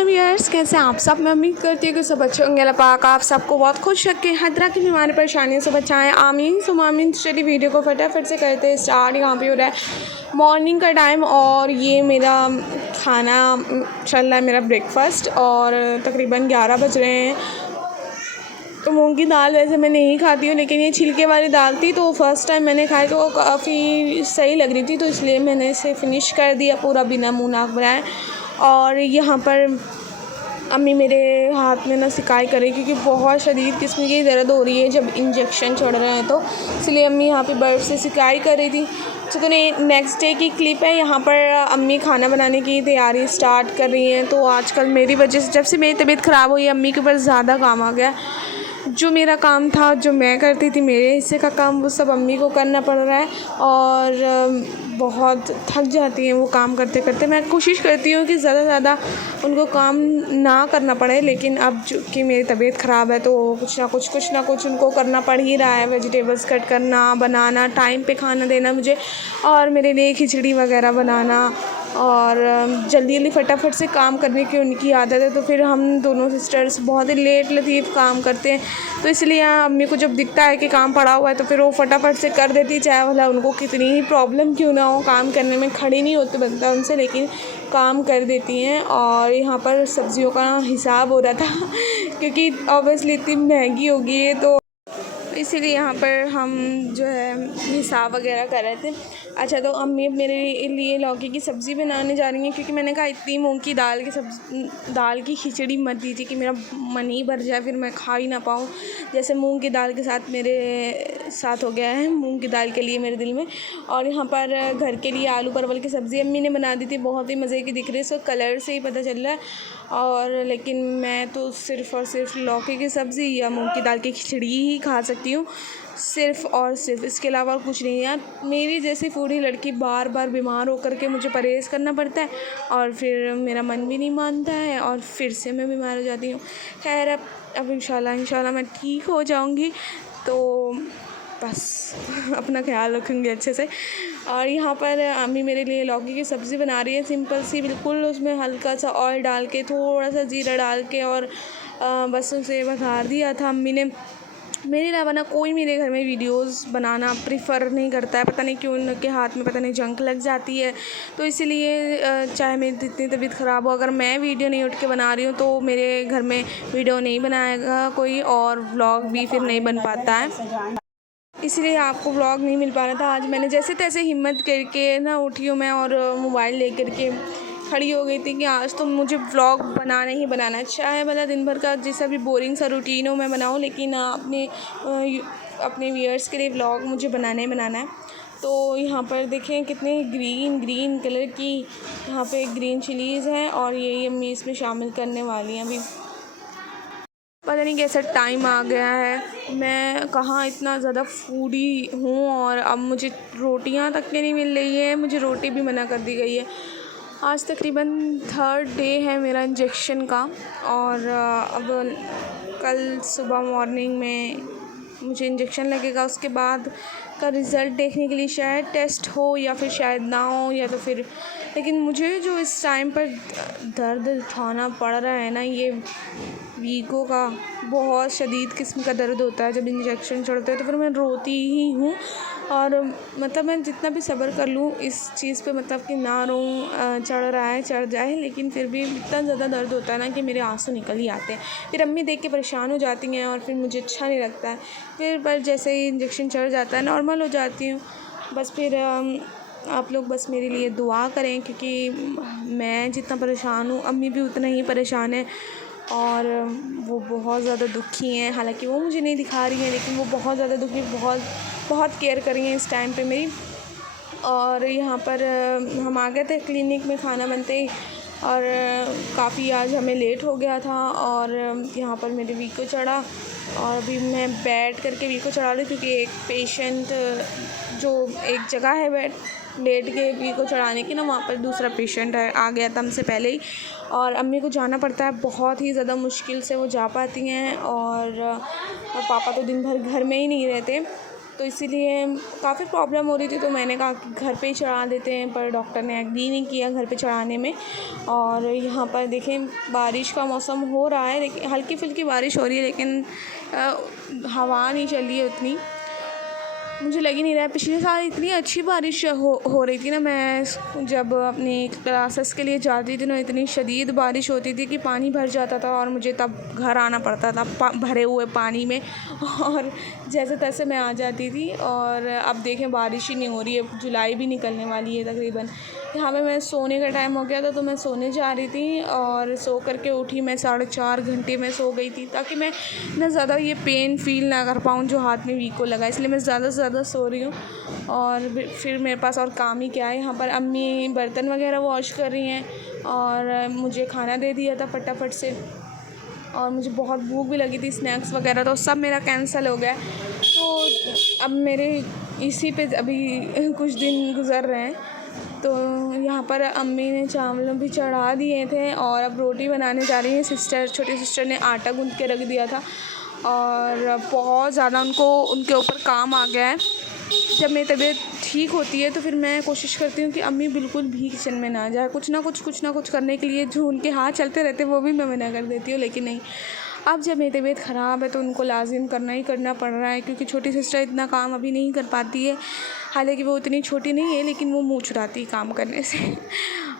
Viewers, कैसे आप सब। मैं उम्मीद करती हूँ कि सब अच्छे होंगे। अल्लाह पाक आप सबको बहुत खुश रखें, हर तरह की बीमारी परेशानियों से बचाएं, आमीन सुम आमीन। चलिए वीडियो को फटाफट से करते हैं स्टार्ट। यहाँ पे हो रहा है मॉर्निंग का टाइम और ये मेरा खाना चल रहा है, मेरा ब्रेकफास्ट, और तकरीबन 11 बज रहे हैं। तो मूंग की दाल वैसे मैं नहीं खाती हूँ, लेकिन ये छिलके वाली दाल थी तो फर्स्ट टाइम मैंने खाई तो वो काफ़ी सही लग रही थी, तो इसलिए मैंने इसे फ़िनिश कर दिया पूरा बिना मुँह नाक बनाए। और यहाँ पर अम्मी मेरे हाथ में ना सिकाई कर रही, क्योंकि बहुत शदीद किस्म की दर्द हो रही है जब इंजेक्शन चढ़ रहे हैं, तो इसलिए अम्मी यहाँ पे बर्फ़ से सिकाई कर रही थी। तो नेक्स्ट डे की क्लिप है। यहाँ पर अम्मी खाना बनाने की तैयारी स्टार्ट कर रही हैं। तो आजकल मेरी वजह से, जब से मेरी तबीयत ख़राब हुई, अम्मी के ऊपर ज़्यादा काम आ गया। जो मेरा काम था, जो मैं करती थी, मेरे हिस्से का काम, वो सब अम्मी को करना पड़ रहा है और बहुत थक जाती हैं वो काम करते करते। मैं कोशिश करती हूँ कि ज़्यादा से ज़्यादा उनको काम ना करना पड़े, लेकिन अब जो कि मेरी तबीयत ख़राब है तो कुछ ना कुछ उनको करना पड़ ही रहा है। वेजिटेबल्स कट करना, बनाना, टाइम पे खाना देना मुझे, और मेरे लिए खिचड़ी वगैरह बनाना, और जल्दी जल्दी फटाफट से काम करने की उनकी आदत है। तो फिर हम दोनों सिस्टर्स बहुत ही लेट लतीफ़ काम करते हैं, तो इसलिए अम्मी को जब दिखता है कि काम पड़ा हुआ है तो फिर वो फटाफट से कर देती है, चाहे भला उनको कितनी ही प्रॉब्लम क्यों ना हो। काम करने में खड़ी नहीं होते बनता उनसे, लेकिन काम कर देती हैं। और यहाँ पर सब्ज़ियों का हिसाब हो रहा था क्योंकि ऑब्वियसली इतनी महंगी हो गई है, तो इसीलिए यहाँ पर हम जो है हिसाब वगैरह कर रहे थे। अच्छा, तो अम्मी मेरे लिए लौकी की सब्ज़ी बनाने जा रही हैं, क्योंकि मैंने कहा इतनी मूंग की दाल की खिचड़ी मत दीजिए कि मेरा मन ही भर जाए, फिर मैं खा ही ना पाऊँ, जैसे मूंग की दाल के साथ मेरे साथ हो गया है, मूंग की दाल के लिए मेरे दिल में। और यहाँ पर घर के लिए आलू परवल की सब्ज़ी अम्मी ने बना दी थी, बहुत ही मज़े की दिख रही है, इसको कलर से ही पता चल रहा है। और लेकिन मैं तो सिर्फ़ और सिर्फ लौकी की सब्ज़ी या मूंग की दाल की खिचड़ी ही खा सकती हूँ, सिर्फ़ और सिर्फ, इसके अलावा और कुछ नहीं। यार मेरी जैसी बूढ़ी लड़की बार बार बीमार होकर के मुझे परहेज़ करना पड़ता है, और फिर मेरा मन भी नहीं मानता है और फिर से मैं बीमार हो जाती हूँ। खैर अब इंशाल्लाह मैं ठीक हो जाऊँगी, तो बस अपना ख्याल रखूँगी अच्छे से। और यहाँ पर अम्मी मेरे लिए लौकी की सब्ज़ी बना रही है, सिंपल सी बिल्कुल, उसमें हल्का सा ऑयल डाल के, थोड़ा सा जीरा डाल के, और बस उसे बघार दिया था अम्मी ने। मेरे अलावा ना कोई मेरे घर में वीडियोस बनाना प्रेफर नहीं करता है, पता नहीं क्यों, उनके हाथ में पता नहीं जंक लग जाती है, तो इसीलिए चाहे मेरी जितनी तबीयत ख़राब हो, अगर मैं वीडियो नहीं उठ के बना रही हूँ तो मेरे घर में वीडियो नहीं बनाएगा कोई, और व्लॉग भी फिर नहीं बन पाता है, इसलिए आपको व्लॉग नहीं मिल पा रहा था। आज मैंने जैसे तैसे हिम्मत करके ना उठी हूँ मैं, और मोबाइल लेकर के खड़ी हो गई थी कि आज तो मुझे व्लॉग बनाना ही बनाना है, चाहे भला दिन भर का जैसा भी बोरिंग सा रूटीन हो मैं बनाऊँ, लेकिन अपने व्यूअर्स के लिए व्लॉग मुझे बनाना ही बनाना है। तो यहाँ पर देखें कितने ग्रीन कलर की यहाँ पे ग्रीन चिलीज़ हैं, और यही अम्मी इसमें शामिल करने वाली हैं। अभी पता नहीं कैसा टाइम आ गया है, मैं कहाँ इतना ज़्यादा फूडी हूँ, और अब मुझे रोटियाँ तक के नहीं मिल रही है, मुझे रोटी भी मना कर दी गई है। आज तकरीबन 3rd डे है मेरा इंजेक्शन का, और अब कल सुबह मॉर्निंग में मुझे इंजेक्शन लगेगा, उसके बाद का रिज़ल्ट देखने के लिए शायद टेस्ट हो या फिर शायद ना हो, या तो फिर, लेकिन मुझे जो इस टाइम पर दर्द उठाना पड़ रहा है ना, ये वीको का बहुत शदीद किस्म का दर्द होता है जब इंजेक्शन चढ़ते हैं, तो फिर मैं रोती ही हूँ। और मतलब मैं जितना भी सब्र कर लूँ इस चीज़ पे, मतलब कि ना रोऊँ, चढ़ रहा है चढ़ जाए, लेकिन फिर भी इतना ज़्यादा दर्द होता है ना कि मेरे आंसू निकल ही आते हैं। फिर अम्मी देख के परेशान हो जाती हैं, और फिर मुझे अच्छा नहीं लगता है। फिर पर जैसे ही इंजेक्शन चढ़ जाता है नॉर्मल हो जाती हूँ। बस फिर आप लोग बस मेरे लिए दुआ करें, क्योंकि मैं जितना परेशान हूँ अम्मी भी उतना ही परेशान है, और वो बहुत ज़्यादा दुखी हैं। हालांकि वो मुझे नहीं दिखा रही हैं, लेकिन वो बहुत ज़्यादा दुखी, बहुत केयर कर रही हैं इस टाइम पे मेरी। और यहाँ पर हम आ गए थे क्लिनिक में खाना बनते ही, और काफ़ी आज हमें लेट हो गया था, और यहाँ पर मेरे वीको चढ़ा, और अभी मैं बैठ करके वीको चढ़ा रही, क्योंकि एक पेशेंट जो एक जगह है बैठ लेट के वीको चढ़ाने की ना, वहाँ पर दूसरा पेशेंट है आ गया था हमसे पहले ही, और अम्मी को जाना पड़ता है, बहुत ही ज़्यादा मुश्किल से वो जा पाती हैं, और पापा तो दिन भर घर में ही नहीं रहते, तो इसीलिए काफ़ी प्रॉब्लम हो रही थी। तो मैंने कहा कि घर पे ही चढ़ा देते हैं, पर डॉक्टर ने एग्री नहीं किया घर पे चढ़ाने में। और यहाँ पर देखें बारिश का मौसम हो रहा है, लेकिन हल्की फुल्की बारिश हो रही है, लेकिन हवा नहीं चल रही है उतनी। मुझे लग ही नहीं रहा है, पिछले साल इतनी अच्छी बारिश हो रही थी ना, मैं जब अपनी क्लासेस के लिए जाती थी ना, इतनी शदीद बारिश होती थी कि पानी भर जाता था और मुझे तब घर आना पड़ता था भरे हुए पानी में, और जैसे तैसे मैं आ जाती थी। और अब देखें बारिश ही नहीं हो रही है, जुलाई भी निकलने वाली है तकरीबन। यहाँ पे मैं सोने का टाइम हो गया था, तो मैं सोने जा रही थी और सो करके उठी मैं 4.5 घंटे में सो गई थी, ताकि मैं ना ज़्यादा ये पेन फील ना कर पाऊँ जो हाथ में वीको लगा, इसलिए मैं ज़्यादा से ज़्यादा सो रही हूँ। और फिर मेरे पास और काम ही क्या है। यहाँ पर अम्मी बर्तन वगैरह वॉश कर रही हैं और मुझे खाना दे दिया था फटाफट से, और मुझे बहुत भूख भी लगी थी, स्नैक्स वगैरह तो सब मेरा कैंसिल हो गया। तो अब मेरे इसी पे अभी कुछ दिन गुज़र रहे हैं। तो यहाँ पर अम्मी ने चावल भी चढ़ा दिए थे और अब रोटी बनाने जा रही हैं सिस्टर। छोटी सिस्टर ने आटा गूँथ के रख दिया था और बहुत ज़्यादा उनके ऊपर काम आ गया है। जब मेरी तबीयत ठीक होती है तो फिर मैं कोशिश करती हूँ कि अम्मी बिल्कुल भी किचन में ना जाए, कुछ ना कुछ करने के लिए जो उनके हाथ चलते रहते हैं वो भी मैं मना कर देती हूँ, लेकिन नहीं, अब जब मेरी तबीयत ख़राब है तो उनको लाजिम करना ही करना पड़ रहा है, क्योंकि छोटी सिस्टर इतना काम अभी नहीं कर पाती है। हालांकि वो उतनी छोटी नहीं है, लेकिन वो मुँह चुराती है काम करने से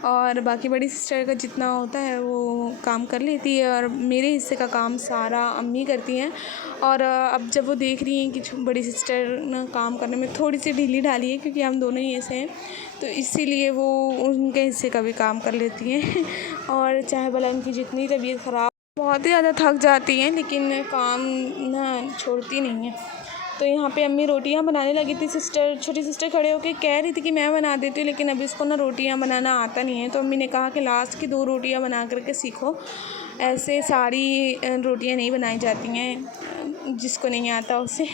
और बाकी बड़ी सिस्टर का जितना होता है वो काम कर लेती है, और मेरे हिस्से का काम सारा अम्मी करती हैं। और अब जब वो देख रही हैं कि बड़ी सिस्टर ना काम करने में थोड़ी सी ढीली ढाली है, क्योंकि हम दोनों ही ऐसे हैं, तो इसीलिए वो उनके हिस्से का भी काम कर लेती हैं और चाहे भला उनकी जितनी तबीयत ख़राब, बहुत ही ज़्यादा थक जाती हैं, लेकिन काम ना छोड़ती नहीं है। तो यहाँ पे अम्मी रोटियाँ बनाने लगी थी। छोटी सिस्टर खड़े होकर कह रही थी कि मैं बना देती हूँ, लेकिन अभी इसको ना रोटियाँ बनाना आता नहीं है। तो अम्मी ने कहा कि लास्ट की 2 रोटियाँ बना करके सीखो, ऐसे सारी रोटियाँ नहीं बनाई जाती हैं, जिसको नहीं आता उसे।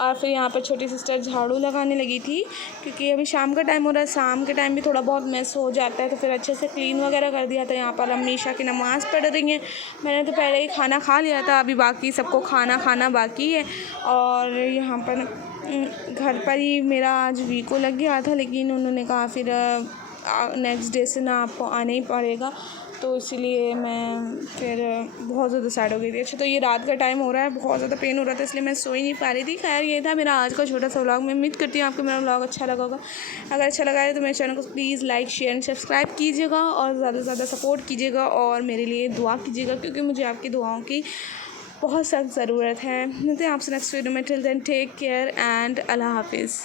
और फिर यहाँ पर छोटी सिस्टर झाड़ू लगाने लगी थी, क्योंकि अभी शाम का टाइम हो रहा है, शाम के टाइम भी थोड़ा बहुत मैस हो जाता है, तो फिर अच्छे से क्लीन वगैरह कर दिया था। यहाँ पर अम्मी ईशा की नमाज़ पढ़ रही हैं। मैंने तो पहले ही खाना खा लिया था, अभी बाकी सबको खाना बाकी है। और यहाँ पर घर पर ही मेरा आज वीको लग गया था, लेकिन उन्होंने कहा फिर नेक्स्ट डे से ना आपको आना ही पड़ेगा, तो इसीलिए मैं फिर बहुत ज़्यादा सैड हो गई थी। अच्छा, तो ये रात का टाइम हो रहा है, बहुत ज़्यादा पेन हो रहा था, इसलिए मैं सो ही नहीं पा रही थी। खैर, ये था मेरा आज का छोटा सा व्लॉग। मैं उम्मीद करती हूँ आपको मेरा व्लॉग अच्छा लगा होगा। अगर अच्छा लगा है तो मेरे चैनल को please like, share and subscribe कीजिएगा और ज़्यादा से ज़्यादा सपोर्ट कीजिएगा और मेरे लिए दुआ कीजिएगा, क्योंकि मुझे आपकी दुआओं की बहुत सख्त ज़रूरत है। मिलते हैं आपसे नेक्स्ट वीडियो में। Till then take care and अल्लाह हाफिज़।